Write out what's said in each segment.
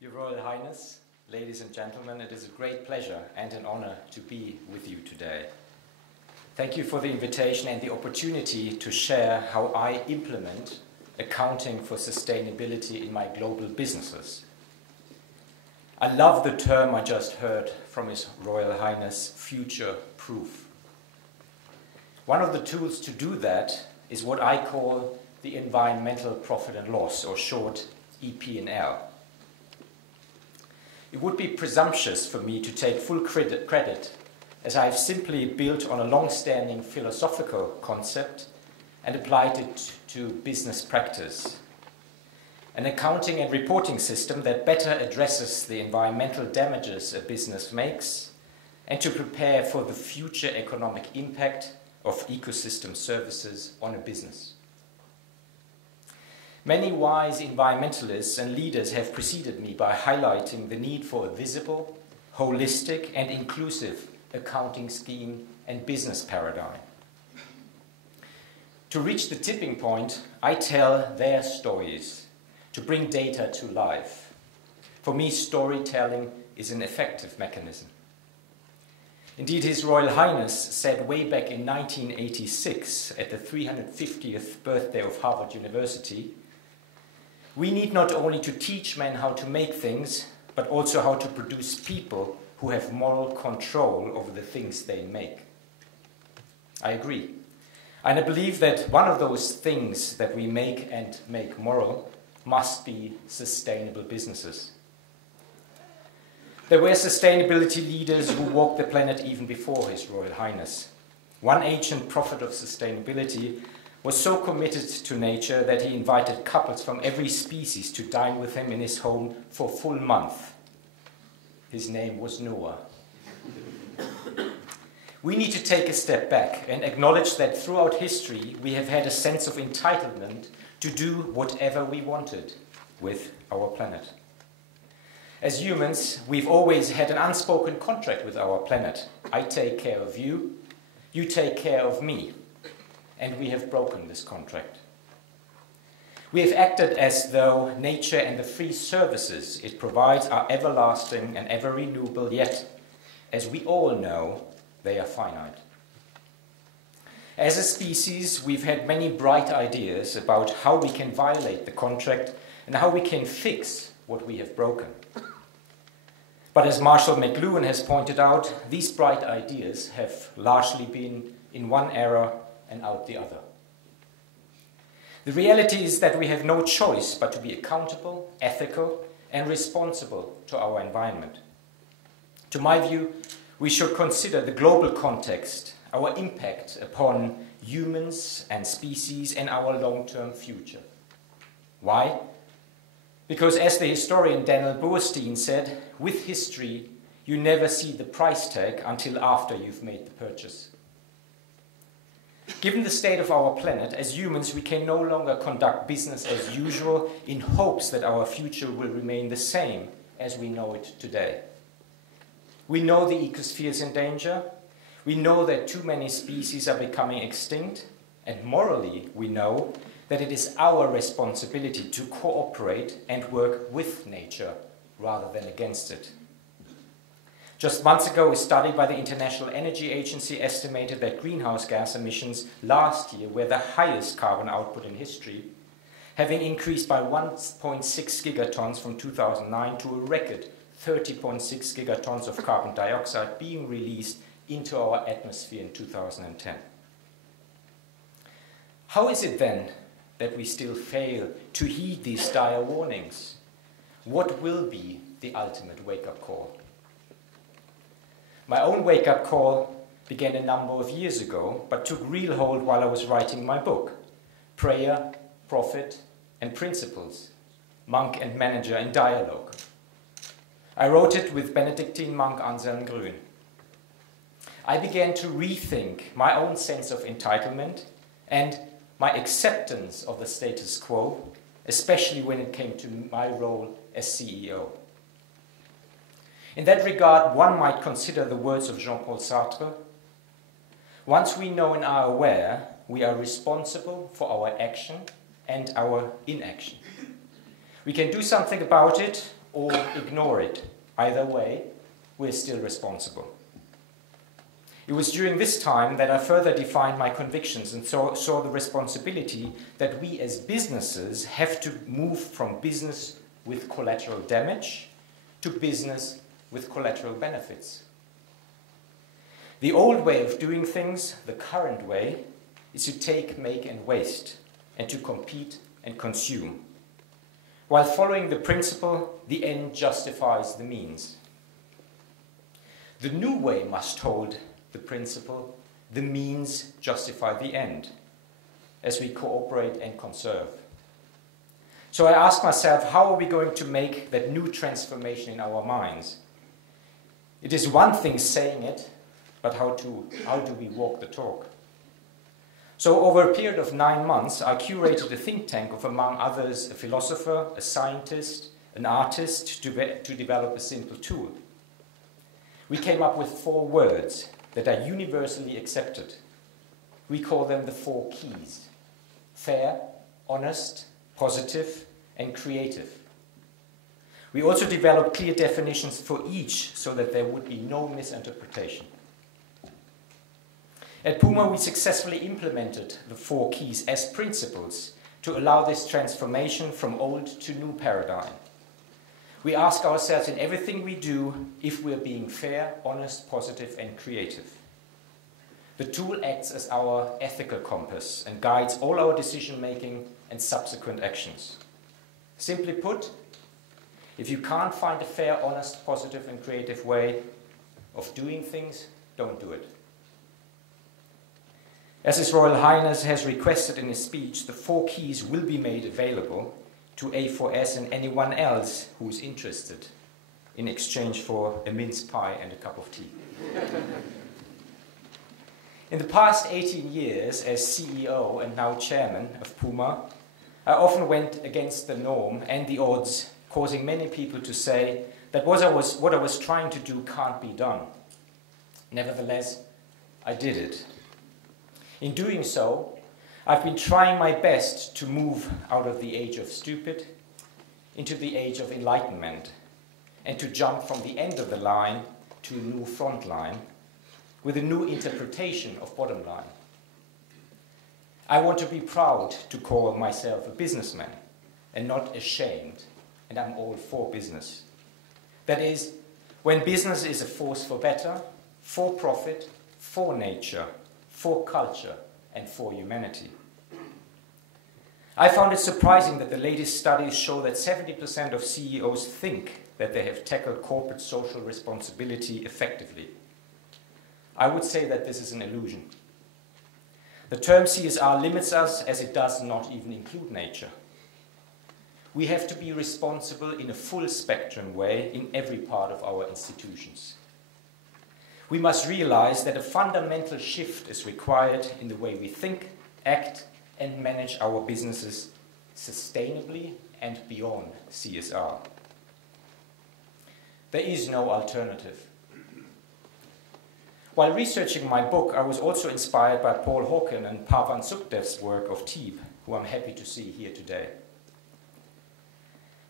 Your Royal Highness, ladies and gentlemen, it is a great pleasure and an honor to be with you today. Thank you for the invitation and the opportunity to share how I implement accounting for sustainability in my global businesses. I love the term I just heard from His Royal Highness, future-proof. One of the tools to do that is what I call the environmental profit and loss, or short EP&L. It would be presumptuous for me to take full credit, as I have simply built on a long-standing philosophical concept and applied it to business practice. An accounting and reporting system that better addresses the environmental damages a business makes and to prepare for the future economic impact of ecosystem services on a business. Many wise environmentalists and leaders have preceded me by highlighting the need for a visible, holistic and inclusive accounting scheme and business paradigm. To reach the tipping point, I tell their stories to bring data to life. For me, storytelling is an effective mechanism. Indeed, His Royal Highness said way back in 1986, at the 350th birthday of Harvard University, "We need not only to teach men how to make things, but also how to produce people who have moral control over the things they make." I agree. And I believe that one of those things that we make and make moral must be sustainable businesses. There were sustainability leaders who walked the planet even before His Royal Highness. One ancient prophet of sustainability was so committed to nature that he invited couples from every species to dine with him in his home for a full month. His name was Noah. We need to take a step back and acknowledge that throughout history we have had a sense of entitlement to do whatever we wanted with our planet. As humans, we've always had an unspoken contract with our planet. I take care of you, you take care of me. And we have broken this contract. We have acted as though nature and the free services it provides are everlasting and ever renewable, yet, as we all know, they are finite. As a species, we've had many bright ideas about how we can violate the contract and how we can fix what we have broken. But as Marshall McLuhan has pointed out, these bright ideas have largely been in one era and out the other. The reality is that we have no choice but to be accountable, ethical, and responsible to our environment. To my view, we should consider the global context, our impact upon humans and species, and our long-term future. Why? Because as the historian Daniel Boorstein said, with history, you never see the price tag until after you've made the purchase. Given the state of our planet, as humans, we can no longer conduct business as usual in hopes that our future will remain the same as we know it today. We know the ecosphere is in danger. We know that too many species are becoming extinct. And morally, we know that it is our responsibility to cooperate and work with nature rather than against it. Just months ago, a study by the International Energy Agency estimated that greenhouse gas emissions last year were the highest carbon output in history, having increased by 1.6 gigatons from 2009 to a record 30.6 gigatons of carbon dioxide being released into our atmosphere in 2010. How is it then that we still fail to heed these dire warnings? What will be the ultimate wake-up call? My own wake-up call began a number of years ago, but took real hold while I was writing my book, Prayer, Profit and Principles, Monk and Manager in Dialogue. I wrote it with Benedictine monk Anselm Grün. I began to rethink my own sense of entitlement and my acceptance of the status quo, especially when it came to my role as CEO. In that regard, one might consider the words of Jean-Paul Sartre: once we know and are aware, we are responsible for our action and our inaction. We can do something about it, or ignore it. Either way, we're still responsible. It was during this time that I further defined my convictions and saw the responsibility that we as businesses have to move from business with collateral damage to business with collateral benefits. The old way of doing things, the current way, is to take, make, and waste, and to compete and consume, while following the principle, the end justifies the means. The new way must hold the principle, the means justify the end, as we cooperate and conserve. So I ask myself, how are we going to make that new transformation in our minds? It is one thing saying it, but how do we walk the talk? So over a period of 9 months, I curated a think tank of, among others, a philosopher, a scientist, an artist, to develop a simple tool. We came up with 4 words that are universally accepted. We call them the 4 keys: fair, honest, positive, and creative. We also developed clear definitions for each so that there would be no misinterpretation. At PUMA, we successfully implemented the 4 keys as principles to allow this transformation from old to new paradigm. We ask ourselves in everything we do if we're being fair, honest, positive, and creative. The tool acts as our ethical compass and guides all our decision-making and subsequent actions. Simply put, if you can't find a fair, honest, positive, and creative way of doing things, don't do it. As His Royal Highness has requested in his speech, the 4 keys will be made available to A4S and anyone else who is interested, in exchange for a mince pie and a cup of tea. In the past 18 years as CEO and now chairman of PUMA, I often went against the norm and the odds, causing many people to say that what I was trying to do can't be done. Nevertheless, I did it. In doing so, I've been trying my best to move out of the age of stupid into the age of enlightenment, and to jump from the end of the line to a new front line with a new interpretation of bottom line. I want to be proud to call myself a businessman and not ashamed, and I'm all for business. That is, when business is a force for better, for profit, for nature, for culture, and for humanity. I found it surprising that the latest studies show that 70% of CEOs think that they have tackled corporate social responsibility effectively. I would say that this is an illusion. The term CSR limits us as it does not even include nature. We have to be responsible in a full spectrum way in every part of our institutions. We must realize that a fundamental shift is required in the way we think, act, and manage our businesses sustainably and beyond CSR. There is no alternative. While researching my book, I was also inspired by Paul Hawken and Pavan Sukhdev's work of TEEB, who I'm happy to see here today.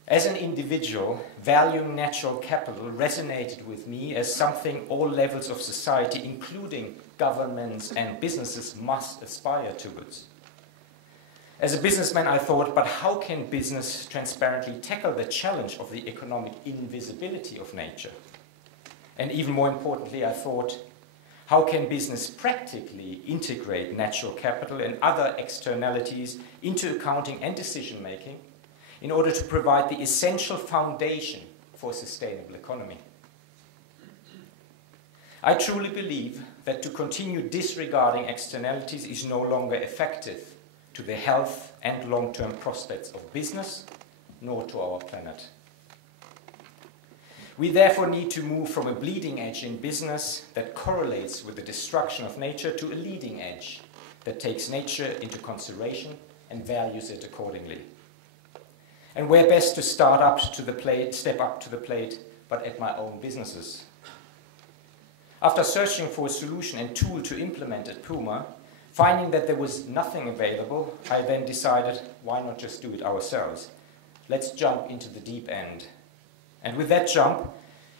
As an individual, valuing natural capital resonated with me as something all levels of society, including governments and businesses, must aspire towards. As a businessman, I thought, but how can business transparently tackle the challenge of the economic invisibility of nature? And even more importantly, I thought, how can business practically integrate natural capital and other externalities into accounting and decision-making in order to provide the essential foundation for a sustainable economy? I truly believe that to continue disregarding externalities is no longer effective to the health and long-term prospects of business, nor to our planet. We therefore need to move from a bleeding edge in business that correlates with the destruction of nature to a leading edge that takes nature into consideration and values it accordingly. And where best to step up to the plate, but at my own businesses. After searching for a solution and tool to implement at PUMA, finding that there was nothing available, I then decided, why not just do it ourselves? Let's jump into the deep end. And with that jump,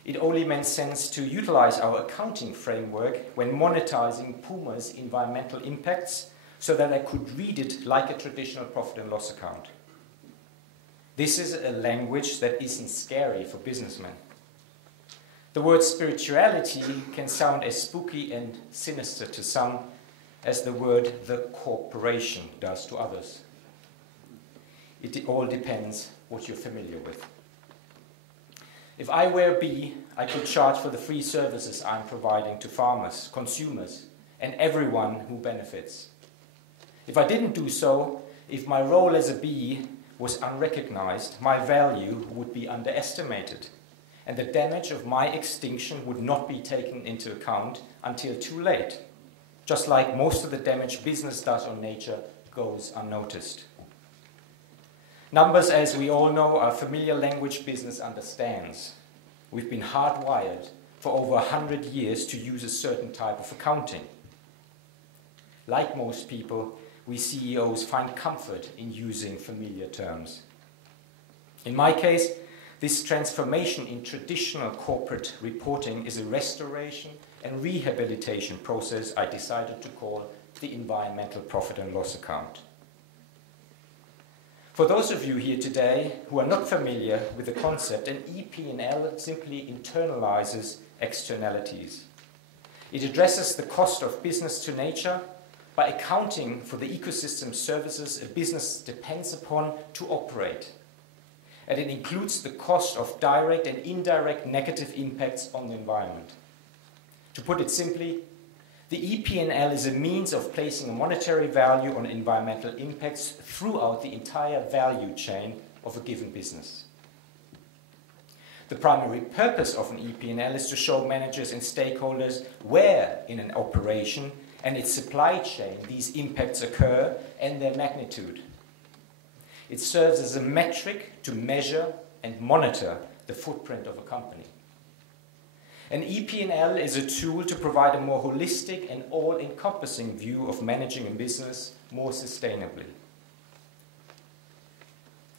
it only made sense to utilize our accounting framework when monetizing PUMA's environmental impacts so that I could read it like a traditional profit and loss account. This is a language that isn't scary for businessmen. The word spirituality can sound as spooky and sinister to some as the word the corporation does to others. It all depends what you're familiar with. If I were a bee, I could charge for the free services I'm providing to farmers, consumers, and everyone who benefits. If I didn't do so, if my role as a bee was unrecognized, my value would be underestimated, and the damage of my extinction would not be taken into account until too late, just like most of the damage business does on nature goes unnoticed. Numbers, as we all know, are familiar language business understands. We've been hardwired for over 100 years to use a certain type of accounting. Like most people, we CEOs find comfort in using familiar terms. In my case, this transformation in traditional corporate reporting is a restoration and rehabilitation process I decided to call the environmental profit and loss account. For those of you here today who are not familiar with the concept, an EP&L simply internalizes externalities. It addresses the cost of business to nature by accounting for the ecosystem services a business depends upon to operate. And it includes the cost of direct and indirect negative impacts on the environment. To put it simply, the EP&L is a means of placing a monetary value on environmental impacts throughout the entire value chain of a given business. The primary purpose of an EP&L is to show managers and stakeholders where in an operation and its supply chain these impacts occur and their magnitude. It serves as a metric to measure and monitor the footprint of a company. An EP&L is a tool to provide a more holistic and all-encompassing view of managing a business more sustainably.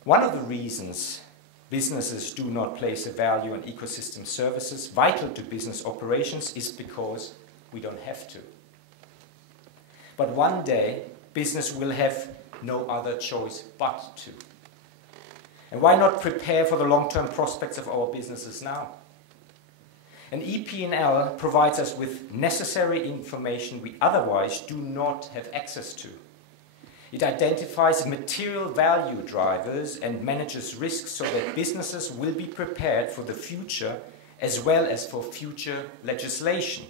One of the reasons businesses do not place a value on ecosystem services vital to business operations is because we don't have to. But one day, business will have no other choice but to. And why not prepare for the long-term prospects of our businesses now? An EP&L provides us with necessary information we otherwise do not have access to. It identifies material value drivers and manages risks so that businesses will be prepared for the future as well as for future legislation,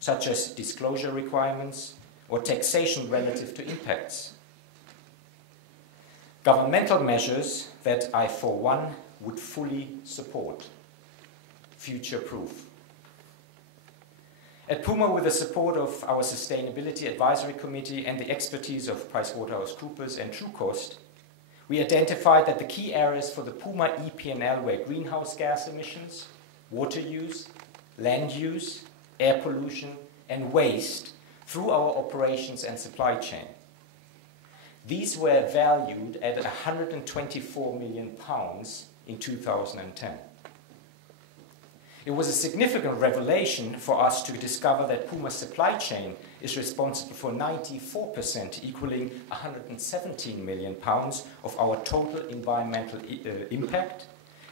such as disclosure requirements or taxation relative to impacts. Governmental measures that I, for one, would fully support. Future-proof. At PUMA, with the support of our Sustainability Advisory Committee and the expertise of PricewaterhouseCoopers and Trucost, we identified that the key areas for the PUMA EP&L were greenhouse gas emissions, water use, land use, air pollution, and waste through our operations and supply chain. These were valued at £124 million in 2010. It was a significant revelation for us to discover that PUMA's supply chain is responsible for 94%, equaling £117 million of our total environmental impact,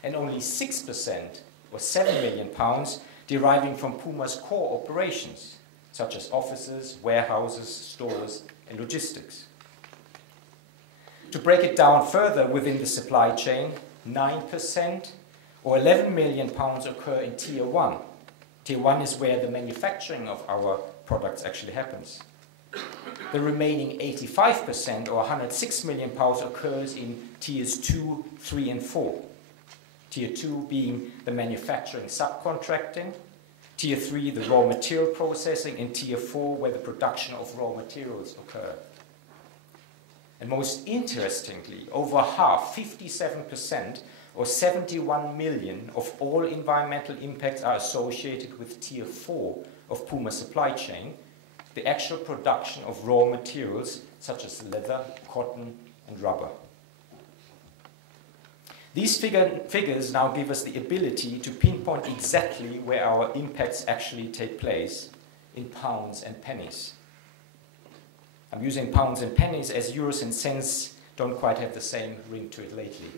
and only 6%, or £7 million, deriving from PUMA's core operations, such as offices, warehouses, stores, and logistics. To break it down further within the supply chain, 9%, or £11 million occur in Tier 1. Tier 1 is where the manufacturing of our products actually happens. The remaining 85%, or £106 million, occurs in Tiers 2, 3, and 4. Tier 2 being the manufacturing subcontracting, Tier 3 the raw material processing, and Tier 4 where the production of raw materials occur. And most interestingly, over half, 57%, or 71 million of all environmental impacts are associated with Tier 4 of PUMA's supply chain, the actual production of raw materials such as leather, cotton, and rubber. These figures now give us the ability to pinpoint exactly where our impacts actually take place in pounds and pennies. I'm using pounds and pennies as euros and cents don't quite have the same ring to it lately.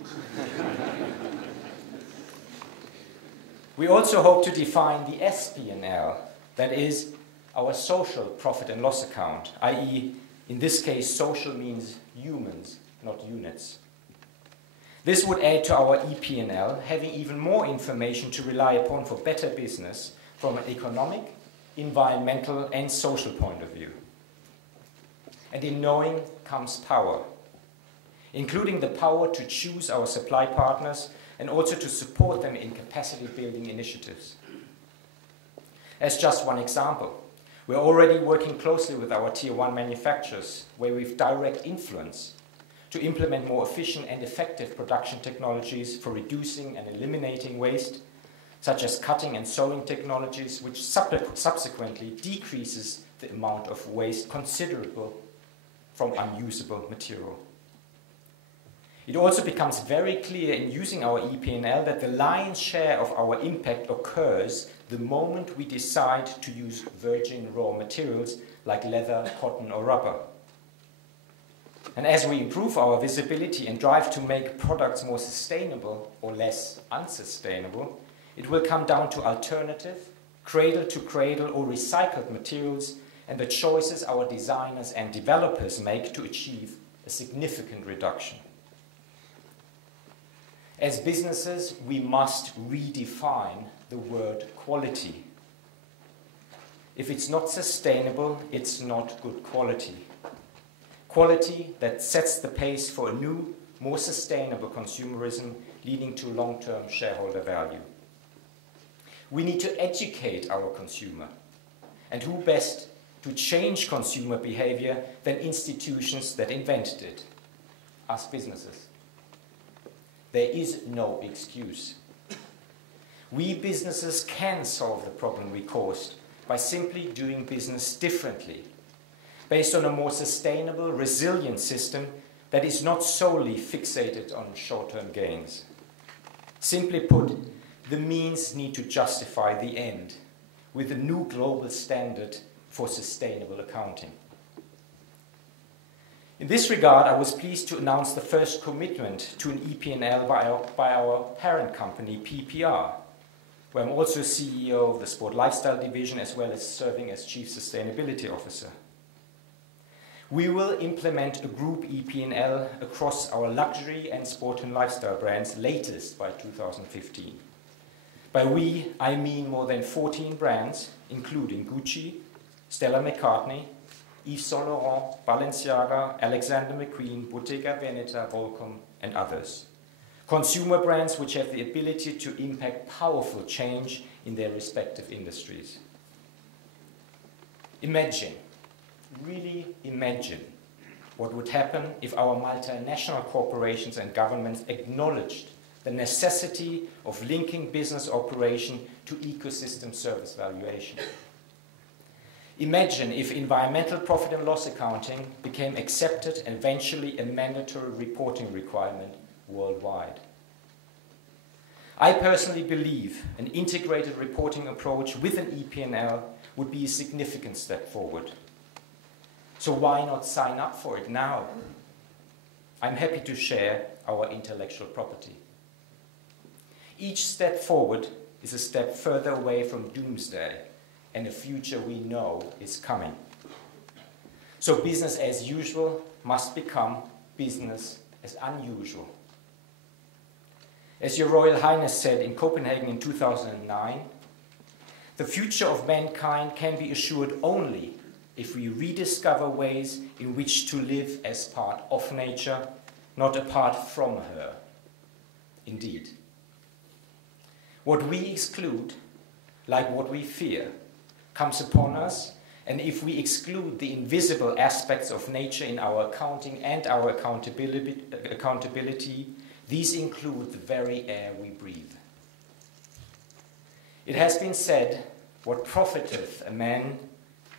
We also hope to define the SP&L, that is, our social profit and loss account, i.e., in this case, social means humans, not units. This would add to our EP&L, having even more information to rely upon for better business from an economic, environmental, and social point of view. And in knowing comes power, including the power to choose our supply partners and also to support them in capacity building initiatives. As just one example, we're already working closely with our Tier 1 manufacturers, where we've direct influence to implement more efficient and effective production technologies for reducing and eliminating waste, such as cutting and sewing technologies, which subsequently decreases the amount of waste considerable from unusable material. It also becomes very clear in using our EP&L that the lion's share of our impact occurs the moment we decide to use virgin raw materials like leather, cotton, or rubber. And as we improve our visibility and drive to make products more sustainable or less unsustainable, it will come down to alternative, cradle-to-cradle or recycled materials and the choices our designers and developers make to achieve a significant reduction. As businesses, we must redefine the word quality. If it's not sustainable, it's not good quality. Quality that sets the pace for a new, more sustainable consumerism leading to long-term shareholder value. We need to educate our consumer. And who best to change consumer behavior than institutions that invented it? Us businesses. There is no excuse. We businesses can solve the problem we caused by simply doing business differently, based on a more sustainable, resilient system that is not solely fixated on short-term gains. Simply put, the means need to justify the end with a new global standard for sustainable accounting. In this regard, I was pleased to announce the first commitment to an EP&L by our parent company, PPR, where I'm also CEO of the Sport Lifestyle Division as well as serving as Chief Sustainability Officer. We will implement a group EP&L across our luxury and sport and lifestyle brands latest by 2015. By we, I mean more than 14 brands, including Gucci, Stella McCartney, Yves Saint Laurent, Balenciaga, Alexander McQueen, Bottega Veneta, Volcom, and others. Consumer brands which have the ability to impact powerful change in their respective industries. Imagine, really imagine, what would happen if our multinational corporations and governments acknowledged the necessity of linking business operation to ecosystem service valuation. Imagine if environmental profit and loss accounting became accepted and eventually a mandatory reporting requirement worldwide. I personally believe an integrated reporting approach with an EP&L would be a significant step forward. So why not sign up for it now? I'm happy to share our intellectual property. Each step forward is a step further away from doomsday and a future we know is coming. So business as usual must become business as unusual. As Your Royal Highness said in Copenhagen in 2009, the future of mankind can be assured only if we rediscover ways in which to live as part of nature, not apart from her. Indeed. What we exclude, like what we fear, comes upon us, and if we exclude the invisible aspects of nature in our accounting and our accountability, these include the very air we breathe. It has been said, what profiteth a man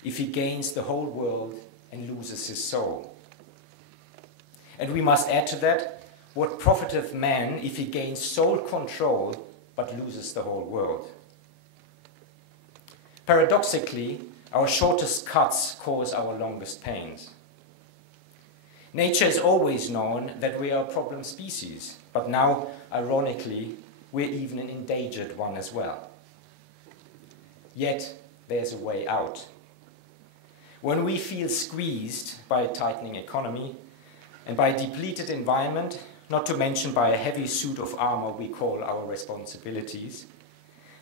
if he gains the whole world and loses his soul? And we must add to that, what profiteth man if he gains sole control but loses the whole world? Paradoxically, our shortest cuts cause our longest pains. Nature has always known that we are a problem species, but now, ironically, we're even an endangered one as well. Yet, there's a way out. When we feel squeezed by a tightening economy and by a depleted environment, not to mention by a heavy suit of armor we call our responsibilities,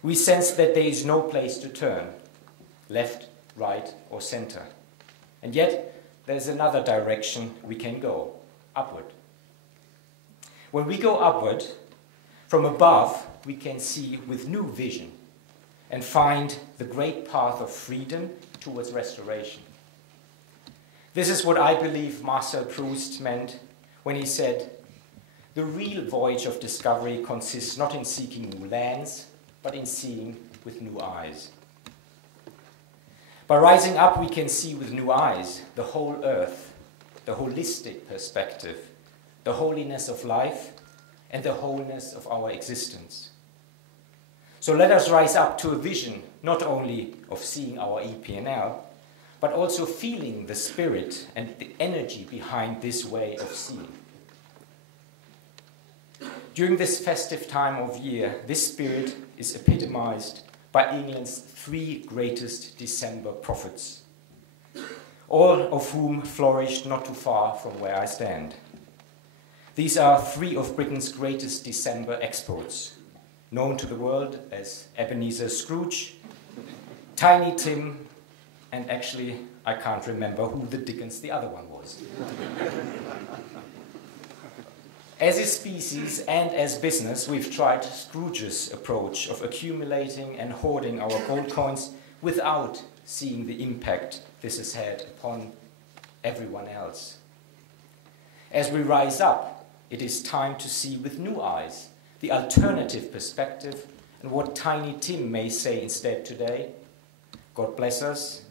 we sense that there is no place to turn, left, right, or center. And yet, there's another direction we can go, upward. When we go upward, from above, we can see with new vision and find the great path of freedom towards restoration. This is what I believe Marcel Proust meant when he said, "The real voyage of discovery consists not in seeking new lands, but in seeing with new eyes." By rising up, we can see with new eyes the whole earth, the holistic perspective, the holiness of life, and the wholeness of our existence. So let us rise up to a vision not only of seeing our EP&L, but also feeling the spirit and the energy behind this way of seeing. During this festive time of year, this spirit is epitomized by England's 3 greatest December prophets, all of whom flourished not too far from where I stand. These are 3 of Britain's greatest December exports, known to the world as Ebenezer Scrooge, Tiny Tim, and actually I can't remember who the dickens the other one was. As a species and as business, we've tried Scrooge's approach of accumulating and hoarding our gold coins without seeing the impact this has had upon everyone else. As we rise up, it is time to see with new eyes the alternative perspective and what Tiny Tim may say instead today. God bless us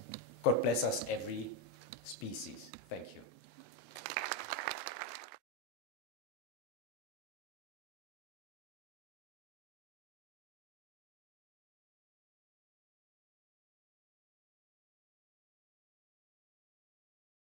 every species. Thank you.